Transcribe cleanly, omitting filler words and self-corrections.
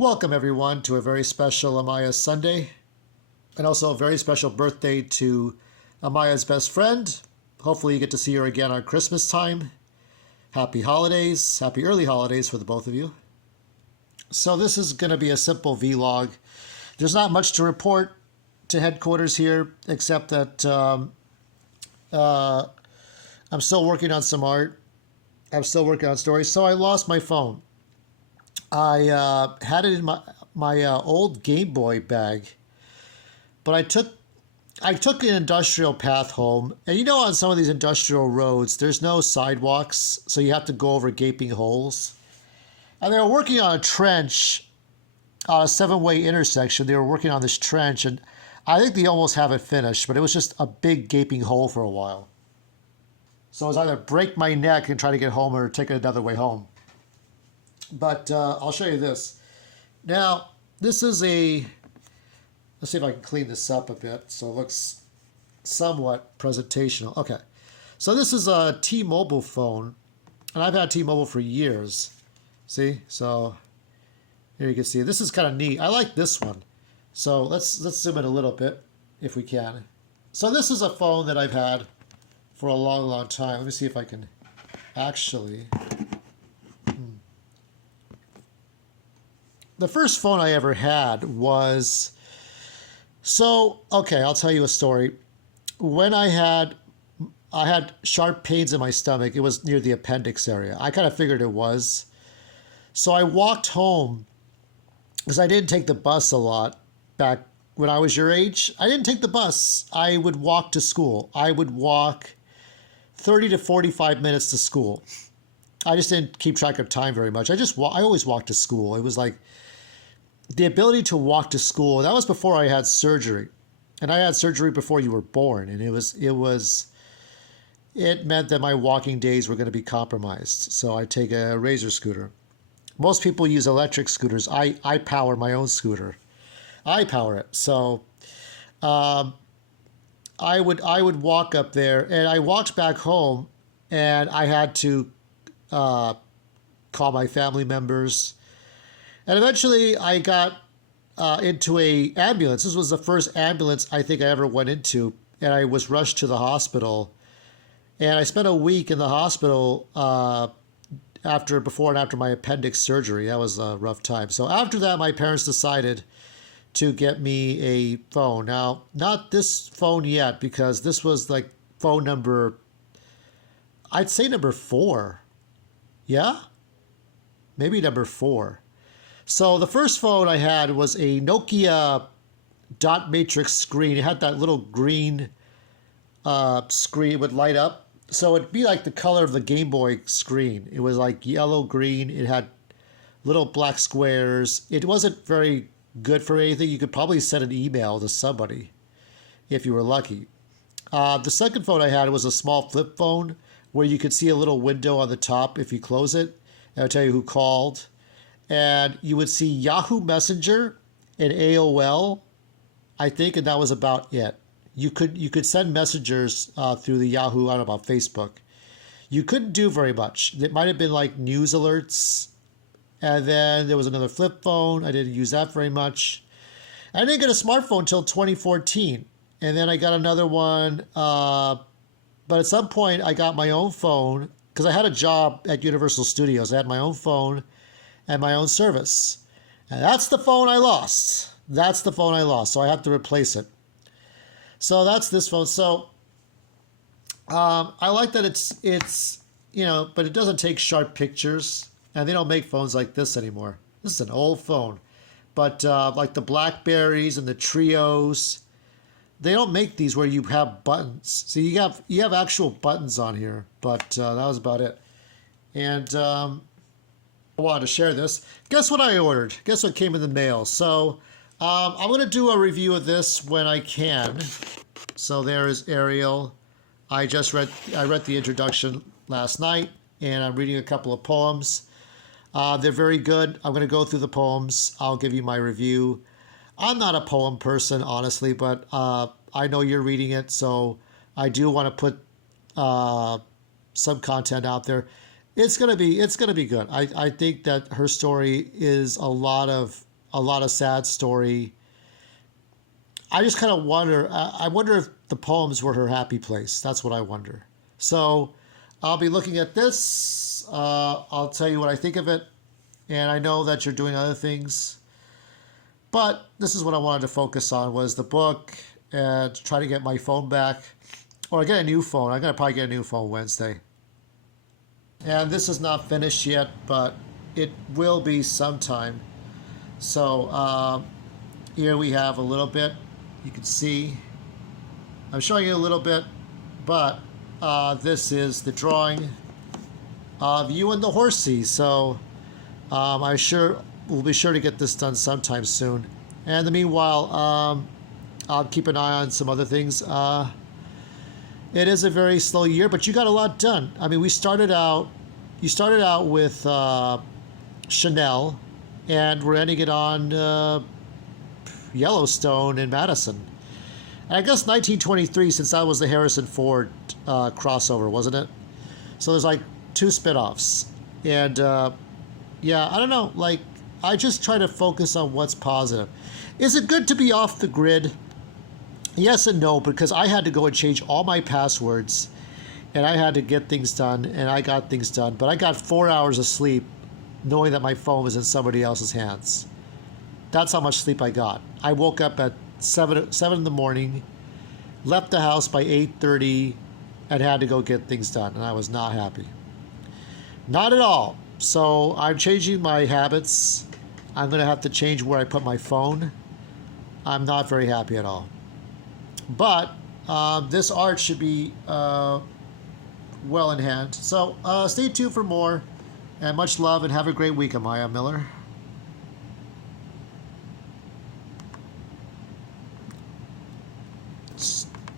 Welcome, everyone, to a very special Amiah Sunday, and also a very special birthday to Amiah's best friend. Hopefully, you get to see her again on Christmas time. Happy holidays, happy early holidays for the both of you. So, this is going to be a simple vlog. There's not much to report to headquarters here, except that I'm still working on some art. I'm still working on stories. So, I lost my phone. I had it in my old Game Boy bag, but I took an industrial path home, and on some of these industrial roads, there's no sidewalks, so you have to go over gaping holes. And they were working on a trench, on a 7-way intersection. They were working on this trench, and I think they almost have it finished, but it was just a big gaping hole for a while. So it was either break my neck and try to get home or take it another way home. But I'll show you this. Now, this is let's see if I can clean this up a bit so it looks somewhat presentational. Okay, so this is a T-Mobile phone, and I've had T-Mobile for years. See, so here you can see, this is kind of neat. I like this one. So let's zoom in a little bit if we can. So this is a phone that I've had for a long, long time. Let me see if I can actually... The first phone I ever had was, okay, I'll tell you a story. When I had sharp pains in my stomach, it was near the appendix area. I kind of figured it was. So I walked home, because I didn't take the bus a lot back when I was your age. I didn't take the bus. I would walk to school. I would walk 30 to 45 minutes to school. I just didn't keep track of time very much. I always walked to school. It was like, the ability to walk to school, that was before I had surgery. And I had surgery before you were born. And it meant that my walking days were going to be compromised. So I take a razor scooter. Most people use electric scooters. I power my own scooter. I power it. So I would walk up there, and I walked back home, and I had to call my family members. And eventually I got into an ambulance. This was the first ambulance I think I ever went into. And I was rushed to the hospital. And I spent a week in the hospital before and after my appendix surgery. That was a rough time. So after that, my parents decided to get me a phone. Now, not this phone yet, because this was like phone number, I'd say number 4. Yeah? Maybe number 4. So the first phone I had was a Nokia dot matrix screen. It had that little green screen. It would light up. So it'd be like the color of the Game Boy screen. It was like yellow-green. It had little black squares. It wasn't very good for anything. You could probably send an email to somebody if you were lucky. The second phone I had was a small flip phone where you could see a little window on the top if you close it. And it'll tell you who called. And you would see Yahoo Messenger and AOL, I think, and that was about it. You could send messengers through the Yahoo, I don't know about Facebook. You couldn't do very much. It might have been like news alerts. And then there was another flip phone. I didn't use that very much. I didn't get a smartphone until 2014. And then I got another one. But at some point, I got my own phone because I had a job at Universal Studios. I had my own phone and my own service. And that's the phone I lost. That's the phone I lost. So I have to replace it. So that's this phone. So I like that it's but it doesn't take sharp pictures. And they don't make phones like this anymore. This is an old phone. But like the Blackberries and the Trios, they don't make these where you have buttons. So you have actual buttons on here. But that was about it. And I wanted to share this. Guess what I ordered? Guess what came in the mail? So I'm going to do a review of this when I can. So there is Ariel. I read the introduction last night, and I'm reading a couple of poems. They're very good. I'm going to go through the poems. I'll give you my review. I'm not a poem person, honestly, but I know you're reading it, so I do want to put some content out there. It's gonna be good. I think that her story is a lot of a lot of sad story. I just kind of wonder. I wonder if the poems were her happy place. That's what I wonder. So I'll be looking at this. I'll tell you what I think of it. And I know that you're doing other things. But this is what I wanted to focus on was the book and try to get my phone back. Or I get a new phone. I'm going to probably get a new phone Wednesday. And this is not finished yet, but it will be sometime. So here we have a little bit. You can see. I'm showing you a little bit, but this is the drawing of you and the horsey. So I sure we'll be sure to get this done sometime soon. And in the meanwhile, I'll keep an eye on some other things. It is a very slow year, but you got a lot done. I mean, you started out with Chanel, and we're ending it on Yellowstone in Madison. And I guess 1923, since that was the Harrison Ford crossover, wasn't it? So there's like 2 spin-offs. And yeah, I don't know, like, I just try to focus on what's positive. Is it good to be off the grid? Yes and no, because I had to go and change all my passwords, and I had to get things done, and I got things done. But I got 4 hours of sleep knowing that my phone was in somebody else's hands. That's how much sleep I got. I woke up at 7 in the morning, left the house by 8:30, and had to go get things done, and I was not happy. Not at all. So I'm changing my habits. I'm going to have to change where I put my phone. I'm not very happy at all. But this art should be well in hand. So stay tuned for more, and much love, and have a great week, Amiah Miller.